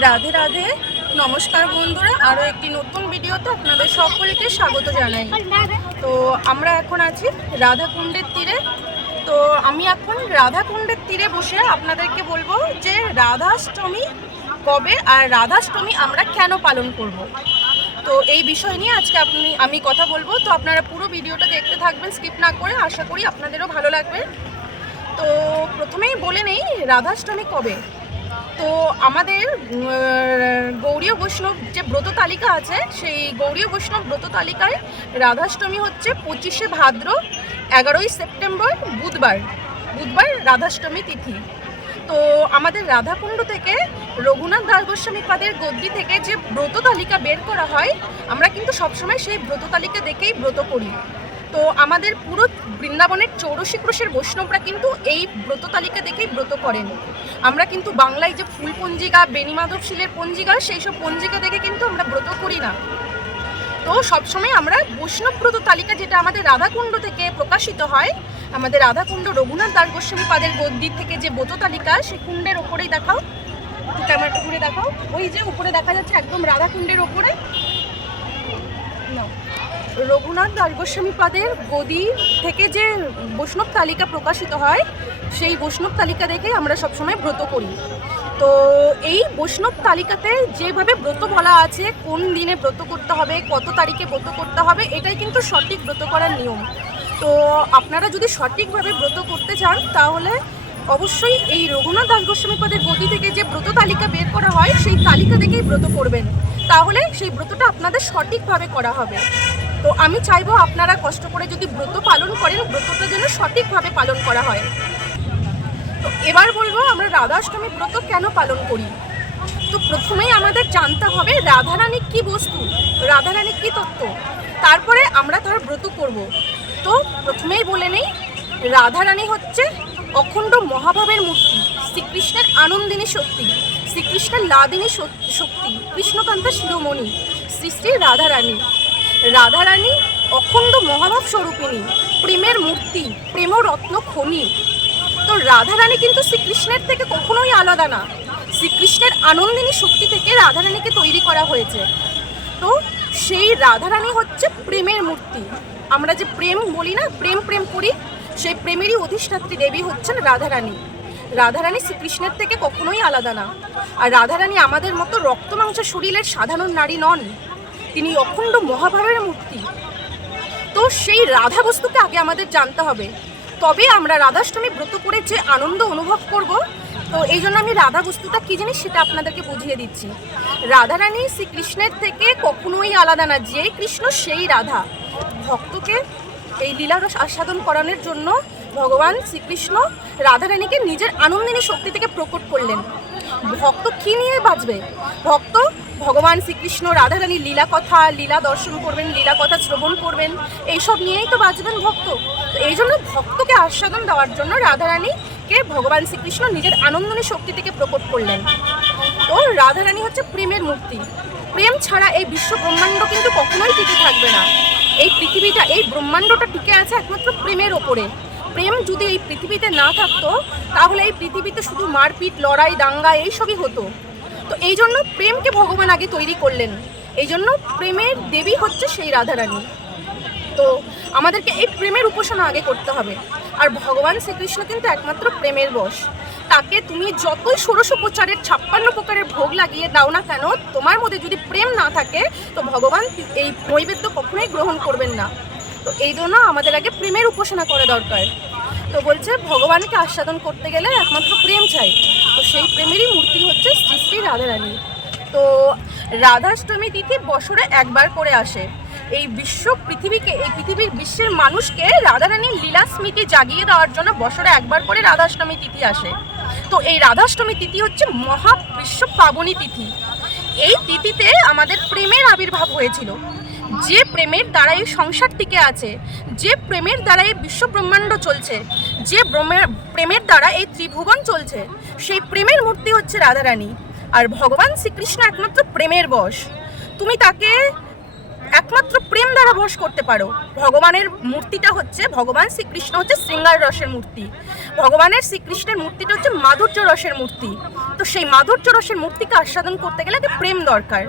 রাধে রাধে। নমস্কার বন্ধুরা আরও একটি নতুন ভিডিওতে আপনাদের সকলকে স্বাগত জানাই। তো আমরা এখন আছি রাধাকুণ্ডের তীরে। তো আমি এখন রাধাকুণ্ডের তীরে বসে আপনাদেরকে বলব যে রাধাষ্টমী কবে আর রাধাষ্টমী আমরা কেন পালন করব। তো এই বিষয় নিয়ে আজকে আপনি, আমি কথা বলব। তো আপনারা পুরো ভিডিওটা দেখতে থাকবেন, স্কিপ না করে আশা করি আপনাদেরও ভালো লাগবে। তো প্রথমেই বলে নেই, রাধাষ্টমী কবে? তো আমাদের গৌরীয় বৈষ্ণব যে ব্রত তালিকা আছে, সেই গৌরীয় বৈষ্ণব ব্রত তালিকায় রাধাষ্টমী হচ্ছে পঁচিশে ভাদ্র, এগারোই সেপ্টেম্বর, বুধবার। বুধবার রাধাষ্টমী তিথি। তো আমাদের রাধাকুণ্ড থেকে রঘুনাথ দাস গোস্বামী পাদের গদ্দি থেকে যে ব্রত তালিকা বের করা হয়, আমরা কিন্তু সবসময় সেই ব্রত তালিকা দেখেই ব্রত করি। তো আমাদের পুরো বৃন্দাবনের চৌরসী ক্রোশের বৈষ্ণবরা কিন্তু এই ব্রত তালিকা দেখেই ব্রত করেন। আমরা কিন্তু বাংলায় যে ফুল পঞ্জিকা বেণীমাধব শিলের পঞ্জিকা, সেই সব পঞ্জিকা দেখে কিন্তু আমরা ব্রত করি না। তো সবসময় আমরা বৈষ্ণব ব্রত তালিকা যেটা আমাদের রাধাকুণ্ড থেকে প্রকাশিত হয়, আমাদের রাধাকুণ্ড রঘুনাথ দাস গোস্বামী পাদের গদ্দির থেকে যে ব্রত তালিকা, সেই কুণ্ডের ওপরেই দেখাও। ক্যামেরাটা ঘুরে দেখাও। ওই যে উপরে দেখা যাচ্ছে একদম রাধাকুণ্ডের ওপরে। নাও। রঘুনাথ দাস গোস্বামী পাদের গদি থেকে যে বৈষ্ণব তালিকা প্রকাশিত হয়, সেই বৈষ্ণব তালিকা দেখে আমরা সবসময় ব্রত করি। তো এই বৈষ্ণব তালিকাতে যেভাবে ব্রত বলা আছে, কোন দিনে ব্রত করতে হবে, কত তারিখে ব্রত করতে হবে, এটাই কিন্তু সঠিক ব্রত করার নিয়ম। তো আপনারা যদি সঠিকভাবে ব্রত করতে চান, তাহলে অবশ্যই এই রঘুনাথ দাস গোস্বামী পাদের গতি থেকে যে ব্রত তালিকা বের করা হয়, সেই তালিকা দেখেই ব্রত করবেন। তাহলে সেই ব্রতটা আপনাদের সঠিকভাবে করা হবে। তো আমি চাইব আপনারা কষ্ট করে যদি ব্রত পালন করেন, ব্রতটা যেন সঠিকভাবে পালন করা হয়। তো এবার বলব, আমরা রাধাষ্টমী ব্রত কেন পালন করি? তো প্রথমেই আমাদের জানতে হবে রাধারানী কি বস্তু, রাধারানী কি তত্ত্ব। তারপরে আমরা তার ব্রত করব। তো প্রথমেই বলে নেই, রাধারানী হচ্ছে অখণ্ড মহাভাবের মূর্তি, শ্রীকৃষ্ণের আনন্দিনী শক্তি, শ্রীকৃষ্ণের লাদিনী শক- শক্তি, কৃষ্ণকান্তা শিরোমণি, শ্রী শ্রী রাধারানী। রাধারানী, অখণ্ড মহাভাব স্বরূপিণী, প্রেমের মূর্তি, প্রেমরত্ন খনি। তো রাধারানী কিন্তু শ্রীকৃষ্ণের থেকে কখনোই আলাদা না। শ্রীকৃষ্ণের আনন্দিনী শক্তি থেকে রাধারানীকে তৈরি করা হয়েছে। তো সেই রাধারানী হচ্ছে প্রেমের মূর্তি। আমরা যে প্রেম বলি না, প্রেম প্রেম করি, সেই প্রেমেরই অধিষ্ঠাত্রী দেবী হচ্ছেন রাধারানী। রাধারানী শ্রীকৃষ্ণের থেকে কখনোই আলাদা না। আর রাধারানী আমাদের মতো রক্ত মাংস শরীরের সাধারণ নারী নন। তিনি অখণ্ড মহাভাবের মূর্তি। তো সেই রাধা বস্তুকে আগে আমাদের জানতে হবে। তবে আমরা রাধাষ্টমী ব্রত করে যে আনন্দ অনুভব করব, তো এই জন্য আমি রাধা বস্তুটা কী জিনিস সেটা আপনাদেরকে বুঝিয়ে দিচ্ছি। রাধারানী শ্রীকৃষ্ণের থেকে কখনোই আলাদা না যেই কৃষ্ণ সেই রাধা। ভক্তকে এই লীলারস আস্বাদন করানোর জন্য ভগবান শ্রীকৃষ্ণ রাধারানীকে নিজের আনন্দিনী শক্তি থেকে প্রকট করলেন। ভক্ত কি নিয়ে বাঁচবে ভক্ত ভগবান শ্রীকৃষ্ণ রাধারানীর লীলা কথা লীলা দর্শন করবেন লীলা কথা শ্রবণ করবেন, এইসব নিয়েই তো বাঁচবেন ভক্ত। তো এই জন্য ভক্তকে আস্বাদন দেওয়ার জন্য রাধারানীকে ভগবান শ্রীকৃষ্ণ নিজের আনন্দনী শক্তি থেকে প্রকট করলেন। তো রাধারানী হচ্ছে প্রেমের মূর্তি। প্রেম ছাড়া এই বিশ্ব ব্রহ্মাণ্ড কিন্তু কখনোই টিকে থাকবে না। এই পৃথিবীটা, এই ব্রহ্মাণ্ডটা টিকে আছে একমাত্র প্রেমের ওপরে। প্রেম যদি এই পৃথিবীতে না থাকতো, তাহলে এই পৃথিবীতে শুধু মারপিট, লড়াই, দাঙ্গা এইসবই হতো। তো এই জন্য প্রেমকে ভগবান আগে তৈরি করলেন। এই জন্য প্রেমের দেবী হচ্ছে সেই রাধারানী। তো আমাদেরকে এই প্রেমের উপাসনা আগে করতে হবে। আর ভগবান শ্রীকৃষ্ণ কিন্তু একমাত্র প্রেমের বশ। তাকে তুমি যতই ষোড়শোপচারের ছাপ্পান্ন প্রকারের ভোগ লাগিয়ে দাও না কেন, তোমার মধ্যে যদি প্রেম না থাকে, তো ভগবান এই নৈবেদ্য কখনোই গ্রহণ করবেন না। তো এই জন্য আমাদের আগে প্রেমের উপাসনা করা দরকার। তো বলছে, ভগবানকে আস্বাদন করতে গেলে একমাত্র প্রেম চাই। তো সেই প্রেমেরই মূর্তি হচ্ছে শ্রী শ্রী রাধারানী। তো রাধাষ্টমী তিথি বছরে একবার করে আসে। এই বিশ্ব পৃথিবীকে, এই পৃথিবীর বিশ্বের মানুষকে রাধারানীর লীলা স্মৃতি জাগিয়ে দেওয়ার জন্য বছরে একবার করে রাধাষ্টমী তিথি আসে। তো এই রাধাষ্টমী তিথি হচ্ছে মহা বিশ্ব পাবনী তিথি। এই তিথিতে আমাদের প্রেমের আবির্ভাব হয়েছিল। যে প্রেমের দ্বারা এই সংসার টিকে আছে, যে প্রেমের দ্বারা এই বিশ্ব ব্রহ্মাণ্ড চলছে, যে প্রেমের দ্বারা এই ত্রিভুবন চলছে, সেই প্রেমের মূর্তি হচ্ছে রাধারানী। আর ভগবান শ্রীকৃষ্ণ একমাত্র প্রেমের বশ। তুমি তাকে একমাত্র প্রেম দ্বারা বশ করতে পারো। ভগবানের মূর্তিটা হচ্ছে, ভগবান শ্রীকৃষ্ণ হচ্ছে শৃঙ্গার রসের মূর্তি। ভগবানের শ্রীকৃষ্ণের মূর্তিটা হচ্ছে মাধুর্য রসের মূর্তি। তো সেই মাধুর্য রসের মূর্তিকে আস্বাদন করতে গেলে প্রেম দরকার।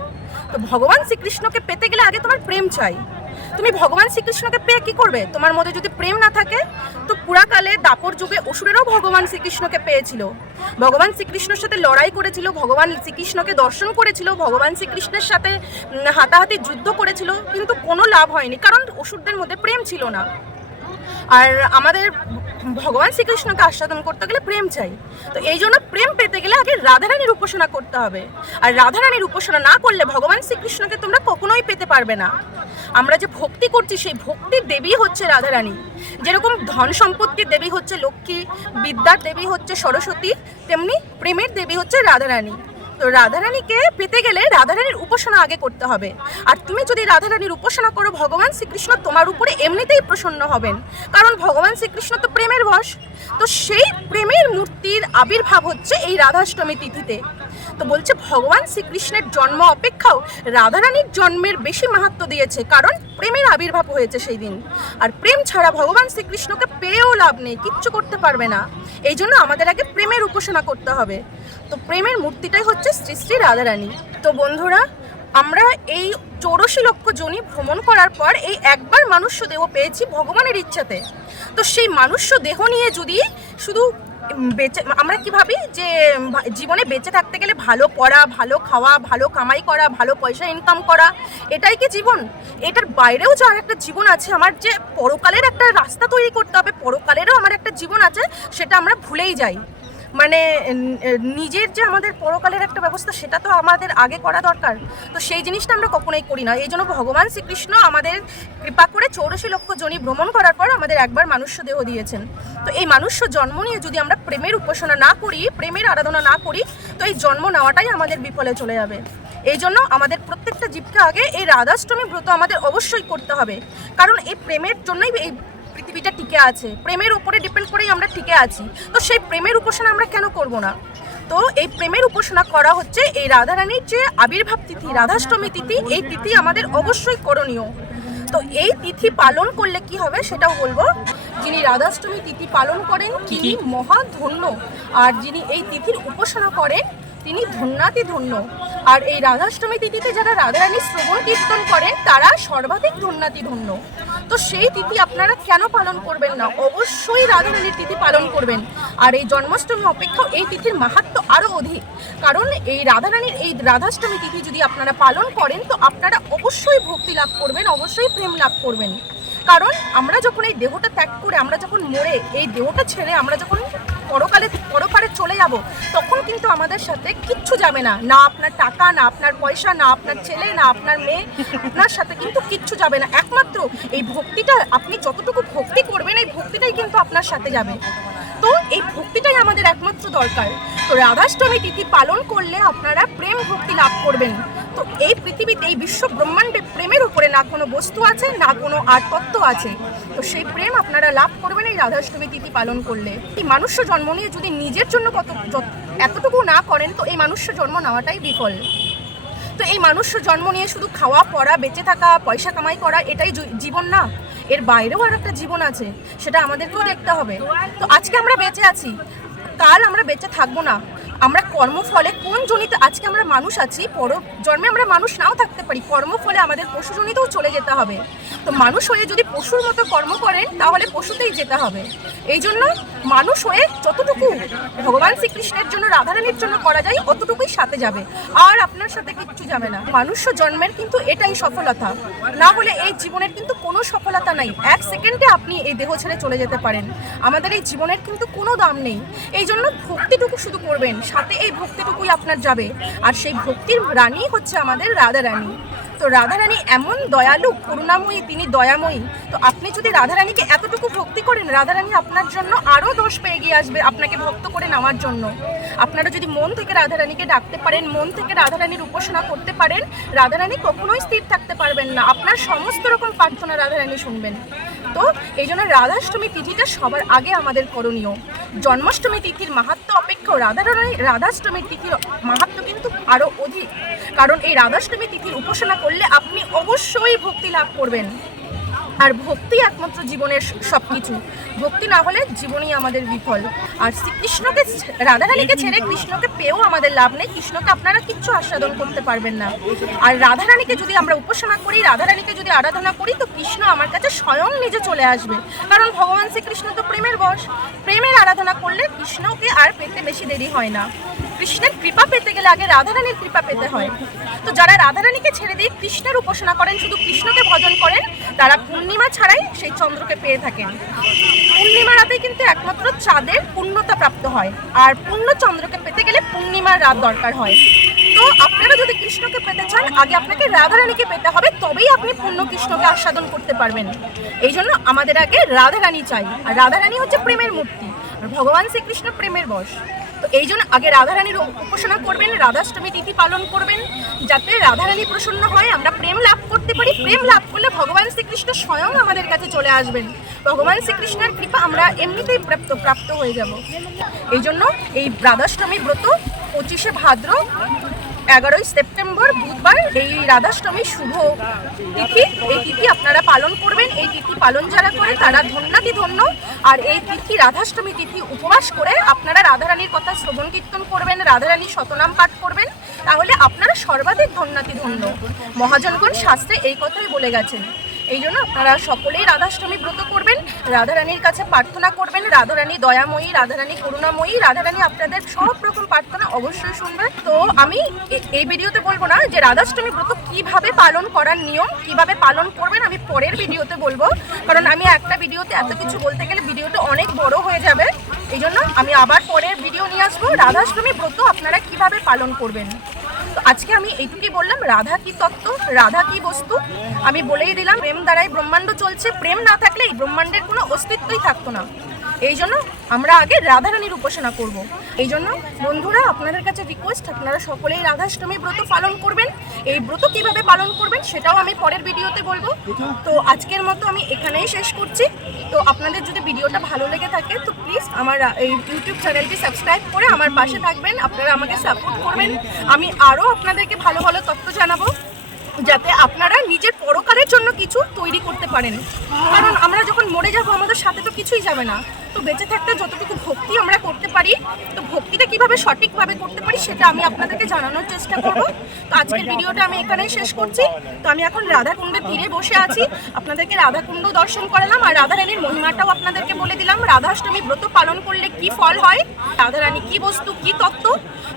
তো ভগবান শ্রীকৃষ্ণকে পেতে গেলে আগে তোমার প্রেম চাই। তুমি ভগবান শ্রীকৃষ্ণকে পেয়ে কি করবে? তোমার মধ্যে যদি প্রেম না থাকে, তো পুরাকালে দাপর যুগে অসুরেরও ভগবান শ্রীকৃষ্ণকে পেয়েছিল। ভগবান শ্রীকৃষ্ণের সাথে লড়াই করেছিল, ভগবান শ্রীকৃষ্ণকে দর্শন করেছিল, ভগবান শ্রীকৃষ্ণের সাথে হাতাহাতি যুদ্ধ করেছিল, কিন্তু কোনো লাভ হয়নি, কারণ অসুরদের মধ্যে প্রেম ছিল না। আর আমাদের ভগবান শ্রীকৃষ্ণকে আস্বাদন করতে গেলে প্রেম চাই। তো এই জন্য প্রেম পেতে গেলে আগে রাধারানীর উপাসনা করতে হবে। আর রাধারানীর উপাসনা না করলে ভগবান শ্রীকৃষ্ণকে তোমরা কখনোই পেতে পারবে না। আমরা যে ভক্তি করছি, সেই ভক্তির দেবী হচ্ছে রাধারানী। যেরকম ধন সম্পত্তির দেবী হচ্ছে লক্ষ্মী, বিদ্যার দেবী হচ্ছে সরস্বতী, তেমনি প্রেমের দেবী হচ্ছে রাধারানী। তো রাধারানীকে পেতে গেলে রাধারানীর উপাসনা আগে করতে হবে। আর তুমি যদি রাধারানীর উপাসনা করো, ভগবান শ্রীকৃষ্ণ তোমার উপরে এমনিতেই প্রসন্ন হবেন। কারণ ভগবান শ্রীকৃষ্ণ তো প্রেমের বস তো সেই প্রেমের মূর্তির আবির্ভাব হচ্ছে এই রাধাষ্টমী তিথিতে। তো বলছে, ভগবান শ্রীকৃষ্ণের জন্ম অপেক্ষাও রাধারানীর জন্মের বেশি মাহাত্ম দিয়েছে, কারণ প্রেমের আবির্ভাব হয়েছে সেই দিন আর প্রেম ছাড়া ভগবান শ্রীকৃষ্ণকে পেয়েও লাভ নেই, কিচ্ছু করতে পারবে না। এই জন্য আমাদের আগে প্রেমের উপাসনা করতে হবে। তো প্রেমের মূর্তিটাই হচ্ছে শ্রী শ্রী রাধারানী। তো বন্ধুরা, আমরা এই চৌরশি লক্ষ জনি ভ্রমণ করার পর এই একবার মানুষ্য দেহ পেয়েছি ভগবানের ইচ্ছাতে। তো সেই মানুষ্য দেহ নিয়ে যদি শুধু বেঁচে, আমরা কি ভাবি যে জীবনে বেঁচে থাকতে গেলে ভালো পড়া, ভালো খাওয়া, ভালো কামাই করা, ভালো পয়সা ইনকাম করা, এটাই কি জীবন? এটার বাইরেও যে একটা জীবন আছে। আমার যে পরকালের একটা রাস্তা তৈরি করতে হবে, পরকালেরও আমার একটা জীবন আছে, সেটা আমরা ভুলেই যাই। মানে নিজের যে আমাদের পরকালের একটা ব্যবস্থা, সেটা তো আমাদের আগে করা দরকার। তো সেই জিনিসটা আমরা কখনোই করি না। এই জন্য ভগবান শ্রীকৃষ্ণ আমাদের কৃপা করে চৌরাশি লক্ষ জনি ভ্রমণ করার পর আমাদের একবার মানুষ্য দেহ দিয়েছেন। তো এই মানুষ্য জন্ম নিয়ে যদি আমরা প্রেমের উপাসনা না করি, প্রেমের আরাধনা না করি, তো এই জন্ম নেওয়াটাই আমাদের বিফলে চলে যাবে। এই জন্য আমাদের প্রত্যেকটা জীবকে আগে এই রাধাষ্টমী ব্রত আমাদের অবশ্যই করতে হবে। কারণ এই প্রেমের জন্যই এই পৃথিবীটা টিকে আছে। প্রেমের উপরে ডিপেন্ড করেই আমরা টিকে আছি। তো সেই প্রেমের উপাসনা আমরা কেন করব না? তো এই প্রেমের উপাসনা করা হচ্ছে এই রাধারানীর যে আবির্ভাব তিথি রাধাষ্টমী তিথি এই তিথি আমাদের অবশ্যই করণীয়। তো এই তিথি পালন করলে কি হবে সেটাও বলব। যিনি রাধাষ্টমী তিথি পালন করেন তিনি মহা ধন্য আর যিনি এই তিথির উপাসনা করেন তিনি ধন্যাতি ধন্য। আর এই রাধাষ্টমী তিথিতে যারা রাধারানী শ্রবণ কীর্তন করেন, তারা সর্বাধিক ধন্যাতি ধন্য। তো সেই তিথি আপনারা কেন পালন করবেন না? অবশ্যই রাধারানীর তিথি পালন করবেন। আর এই জন্মাষ্টমী অপেক্ষা এই তিথির মাহাত্ম আরও অধিক। কারণ এই রাধারানীর এই রাধাষ্টমী তিথি যদি আপনারা পালন করেন, তো আপনারা অবশ্যই ভক্তি লাভ করবেন, অবশ্যই প্রেম লাভ করবেন। কারণ আমরা যখন এই দেহটা ত্যাগ করে, আমরা যখন মরে, এই দেহটা ছেড়ে আমরা যখন পরকালে পরপারে চলে যাব, তখন কিন্তু আমাদের সাথে কিচ্ছু যাবে না। না আপনার টাকা, না আপনার পয়সা, না আপনার ছেলে, না আপনার মেয়ে, আপনার সাথে কিন্তু কিচ্ছু যাবে না। একমাত্র এই ভক্তিটা, আপনি যতটুকু ভক্তি করবেন, এই ভক্তিটাই কিন্তু আপনার সাথে যাবে। তো এই ভক্তিটাই আমাদের একমাত্র দরকার। তো রাধাষ্টমী তিথি পালন করলে আপনারা প্রেম ভক্তি লাভ করবেন। তো এই পৃথিবীতে এই বিশ্ব ব্রহ্মাণ্ডে প্রেমের উপরে না কোনো বস্তু আছে, না কোনো আর তত্ত্ব আছে। তো সেই প্রেম আপনারা লাভ করবেন এই রাধাষ্টমী তিথি পালন করলে। এই মানুষ্য জন্ম নিয়ে যদি নিজের জন্য কত এতটুকু না করেন, তো এই মানুষ্য জন্ম নেওয়াটাই বিফল। তো এই মানুষ্য জন্ম নিয়ে শুধু খাওয়া, পড়া, বেঁচে থাকা, পয়সা কামাই করা, এটাই জীবন না। এর বাইরেও আর একটা জীবন আছে, সেটা আমাদেরকেও দেখতে হবে। তো আজকে আমরা বেঁচে আছি, কাল আমরা বেঁচে থাকব না। আমরা কর্মফলে কোন জনিতে আজকে আমরা মানুষ আছি পর জন্মে আমরা মানুষ নাও থাকতে পারি, কর্মফলে আমাদের পশু পশুজনিতেও চলে যেতে হবে। তো মানুষ হয়ে যদি পশুর মতো কর্ম করেন, তাহলে পশুতেই যেতে হবে। এই জন্য মানুষ হয়ে যতটুকু ভগবান শ্রীকৃষ্ণের জন্য রাধারানীর জন্য করা যায়, অতটুকুই সাথে যাবে। আর আপনার সাথে কিচ্ছু যাবে না। মানুষ্য জন্মের কিন্তু এটাই সফলতা। না হলে এই জীবনের কিন্তু কোনো সফলতা নাই। এক সেকেন্ডে আপনি এই দেহ ছেড়ে চলে যেতে পারেন। আমাদের এই জীবনের কিন্তু কোনো দাম নেই। এই জন্য ভক্তিটুকু শুধু করবেন। সাথে এই ভক্তিটুকুই আপনার যাবে। আর সেই ভক্তির রানী হচ্ছে আমাদের রাধা রানী তো রাধারানী এমন দয়ালু, করুণাময়ী, তিনি দয়াময়ী। তো আপনি যদি রাধারানীকে এতটুকু ভক্তি করেন, রাধারানী আপনার জন্য আরও দোষ পেয়ে গিয়ে আসবে আপনাকে ভক্ত করে নেওয়ার জন্য। আপনারা যদি মন থেকে রাধারানীকে ডাকতে পারেন, মন থেকে রাধারানীর উপাসনা করতে পারেন, রাধারানী কখনোই স্থির থাকতে পারবেন না। আপনার সমস্ত রকম প্রার্থনা রাধারানী শুনবেন। তো এই জন্য রাধাষ্টমী তিথিটা সবার আগে আমাদের করণীয়। জন্মাষ্টমী তিথির মাহাত্ম অপেক্ষাও রাধারানী রাধাষ্টমীর তিথির মাহাত্ম কিন্তু আরও অধিক। কারণ এই রাধাষ্টমী তিথির উপাসনা করলে আপনি অবশ্যই ভক্তি লাভ করবেন। আর ভক্তি একমাত্র জীবনের সব কিছু ভক্তি না হলে জীবনই আমাদের বিফল। আর শ্রীকৃষ্ণকে রাধারানীকে ছেড়ে কৃষ্ণকে পেয়েও আমাদের লাভ নেই। কৃষ্ণকে আপনারা কিচ্ছু আস্বাদন করতে পারবেন না। আর রাধারানীকে যদি আমরা উপাসনা করি, রাধারানীকে যদি আরাধনা করি, তো কৃষ্ণ আমার কাছে স্বয়ং নিজে চলে আসবে। কারণ ভগবান শ্রীকৃষ্ণ তো প্রেমের বশ। প্রেমের আরাধনা করলে কৃষ্ণকে আর পেতে বেশি দেরি হয় না। কৃষ্ণের কৃপা পেতে গেলে আগে রাধারানীর কৃপা পেতে হয়। তো যারা রাধারানীকে ছেড়ে দিয়ে কৃষ্ণের উপাসনা করেন, শুধু কৃষ্ণকে ভজন করেন, তারা পূর্ণিমা ছাড়াই সেই চন্দ্রকে পেয়ে থাকেন। পূর্ণিমা রাতেই কিন্তু একমাত্র চাঁদের পূর্ণতা প্রাপ্ত হয়। আর পূর্ণ চন্দ্রকে পেতে গেলে পূর্ণিমার রাত দরকার হয়। তো আপনারা যদি কৃষ্ণকে পেতে চান, আগে আপনাকে রাধারানীকে পেতে হবে, তবেই আপনি পূর্ণ কৃষ্ণকে আস্বাদন করতে পারবেন। এই জন্য আমাদের আগে রাধারানী চাই। আর রাধারানী হচ্ছে প্রেমের মূর্তি। আর ভগবান শ্রীকৃষ্ণ প্রেমের বশ। তো এই জন্য আগে রাধারানীর উপাসনা করবেন, রাধাষ্টমী তিথি পালন করবেন, যাতে রাধারানী প্রসন্ন হয়। আমরা প্রেম লাভ করতে পারি, প্রেম লাভ করলে ভগবান শ্রীকৃষ্ণ স্বয়ং আমাদের কাছে চলে আসবেন। ভগবান শ্রীকৃষ্ণের কৃপা আমরা এমনিতেই প্রাপ্ত প্রাপ্ত হয়ে যাব। এই জন্য এই রাধাষ্টমী ব্রত পঁচিশে ভাদ্র এগারোই সেপ্টেম্বর বুধবার এই রাধাষ্টমী শুভ তিথি। এই তিথি আপনারা পালন করবেন। এই তিথি পালন যারা করে তারা ধন্যাতি ধন্য আর এই তিথি রাধাষ্টমী তিথি উপবাস করে আপনারা রাধারানীর কথা শ্রবণ কীর্তন করবেন, রাধারানীর শতনাম পাঠ করবেন। তাহলে আপনারা সর্বাধিক ধন্যাতি ধন্য মহাজনগণ শাস্ত্রে এই কথাই বলে গেছেন। এই জন্য আপনারা সকলেই রাধাষ্টমী ব্রত করবেন, রাধারানীর কাছে প্রার্থনা করবেন, রাধারানী দয়াময়ী, রাধারানী করুণাময়ী, রাধারানী আপনাদের সব রকম প্রার্থনা অবশ্যই শুনবেন। তো আমি এই ভিডিওতে বলব না যে রাধাষ্টমী ব্রত কীভাবে পালন করার নিয়ম, কীভাবে পালন করবেন আমি পরের ভিডিওতে বলব। কারণ আমি একটা ভিডিওতে এত কিছু বলতে গেলে ভিডিওটা অনেক বড় হয়ে যাবে। এই জন্য আমি আবার পরের ভিডিও নিয়ে আসব। রাধাষ্টমী ব্রত আপনারা কীভাবে পালন করবেন? আজকে আমি এইটুকুই বললাম, রাধা কি তত্ত্ব, রাধা কি বস্তু? আমি বলেই দিলাম, প্রেম দ্বারাই ব্রহ্মাণ্ড চলছে। প্রেম না থাকলে এই ব্রহ্মাণ্ডের কোনো অস্তিত্বই থাকতো না। এই জন্য আমরা আগে রাধারানীর উপাসনা করব। এই জন্য বন্ধুরা, আপনাদের কাছে রিকোয়েস্ট আপনারা সকলেই রাধাষ্টমী ব্রত পালন করবেন। এই ব্রত কীভাবে পালন করবেন সেটাও আমি পরের ভিডিওতে বলব। তো আজকের মতো আমি এখানেই শেষ করছি। তো আপনাদের যদি ভিডিওটা ভালো লেগে থাকে, তো প্লিজ আমার, এই ইউটিউব চ্যানেলটি সাবস্ক্রাইব করে আমার পাশে থাকবেন। আপনারা আমাকে সাপোর্ট করবেন। আমি আরও আপনাদেরকে ভালো ভালো তথ্য জানাব। যাতে আপনারা নিজের পরকালের জন্য কিছু তৈরি করতে পারেন। কারণ আমরা যখন মরে যাব আমাদের সাথে তো কিছুই যাবে না। তো বেঁচে থাকতে যতটুকু ভক্তি আমরা করতে পারি তো ভক্তিটা কীভাবে সঠিকভাবে করতে পারি সেটা আমি আপনাদেরকে জানানোর চেষ্টা করব। তো আজকের ভিডিওটা আমি এখানেই শেষ করছি। তো আমি এখন রাধাকুণ্ডের তীরে বসে আছি। আপনাদেরকে রাধাকুণ্ড দর্শন করালাম আর রাধারানীর মহিমাটাও আপনাদেরকে বলে দিলাম। রাধাষ্টমী ব্রত পালন করলে কি ফল হয় রাধারানী কি বস্তু কি তত্ত্ব?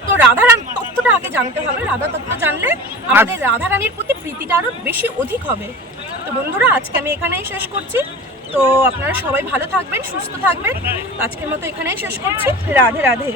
তো রাধারান তত্ত্বটা আগে জানতে হবে। রাধা তত্ত্ব জানলে আমাদের রাধারানীর প্রতি প্রীতিটা আরও বেশি অধিক হবে। তো বন্ধুরা, আজকে আমি এখানেই শেষ করছি। তো আপনারা সবাই ভালো থাকবেন, সুস্থ থাকবেন। আজকের মতো এখানেই শেষ করছি। রাধে রাধে।